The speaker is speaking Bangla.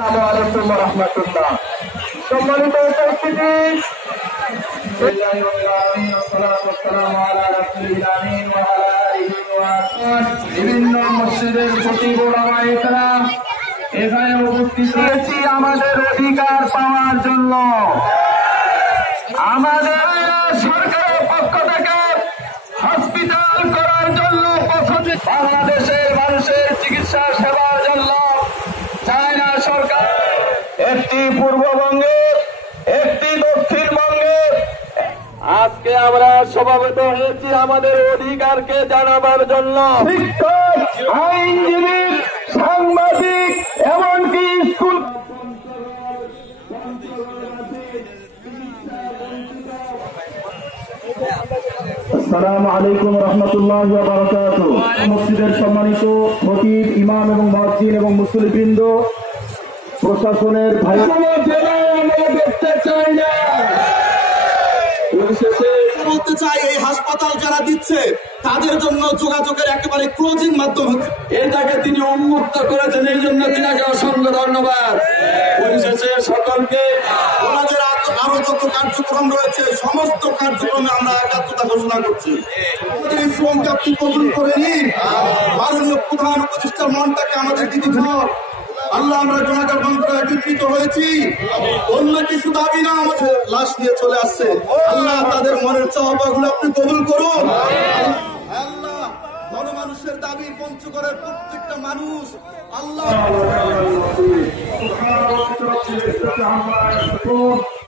আসসালামু আলাইকুম ওয়া রাহমাতুল্লাহ। সম্মানিত উপস্থিতি, বিভিন্ন মসজিদের খতিব ওলামায়ে কেরাম এখানে উপস্থিত হয়েছি আমাদের অধিকার পাওয়ার জন্য। আমাদের সরকারের পক্ষ থেকে হসপিটাল করার জন্য, বাংলাদেশের মানুষের চিকিৎসা সেবার জন্য চায় না সরকার। একটি পূর্ববঙ্গে, একটি দক্ষিণবঙ্গে। আজকে আমরা সমাবেত হয়েছি আমাদের অধিকারকে জানাবার জন্য। শিক্ষক, আইনজীবী, সাংবাদিক, এমনকি স্কুল। আসসালামু আলাইকুম রহমতুল্লাহ ওয়া বারাকাতুহু। মসজিদের সম্মানিত খতিব, ইমাম এবং মুয়াজ্জিন এবং মুসল্লিবৃন্দ, প্রশাসনের ভাই, দেখতে চাই না। বলতে চাই, এই হাসপাতাল যারা দিচ্ছে তাদের জন্য যোগাযোগের একেবারে ক্লোজিং মাধ্যম হচ্ছে। এটাকে তিনি উন্মুক্ত করেছেন, এই জন্য তিনাকে অসংখ্য ধন্যবাদ। পরিশেষে সকলকে ওনাদের আরো যত কার্যক্রম রয়েছে সমস্ত কার্যক্রমে আমরা একাত্মতা ঘোষণা করছি। আমাদের এই শ্রমকে আপনি কবুল করে নিন। মাননীয় প্রধান উপদেষ্টার মনটাকে আমাদের দিকে ঝড়। আল্লাহ, আমরা গুনাহগার বান্দারা একত্রিত হয়েছি, অন্য কিছু দাবি না। আমাদের লাশ নিয়ে চলে আসছে। আল্লাহ, তাদের মনের চাওয়াগুলো আপনি কবুল করুন। আল্লাহ, মানুষের দাবি পঞ্চগড়ের প্রত্যেকটা মানুষ আল্লাহ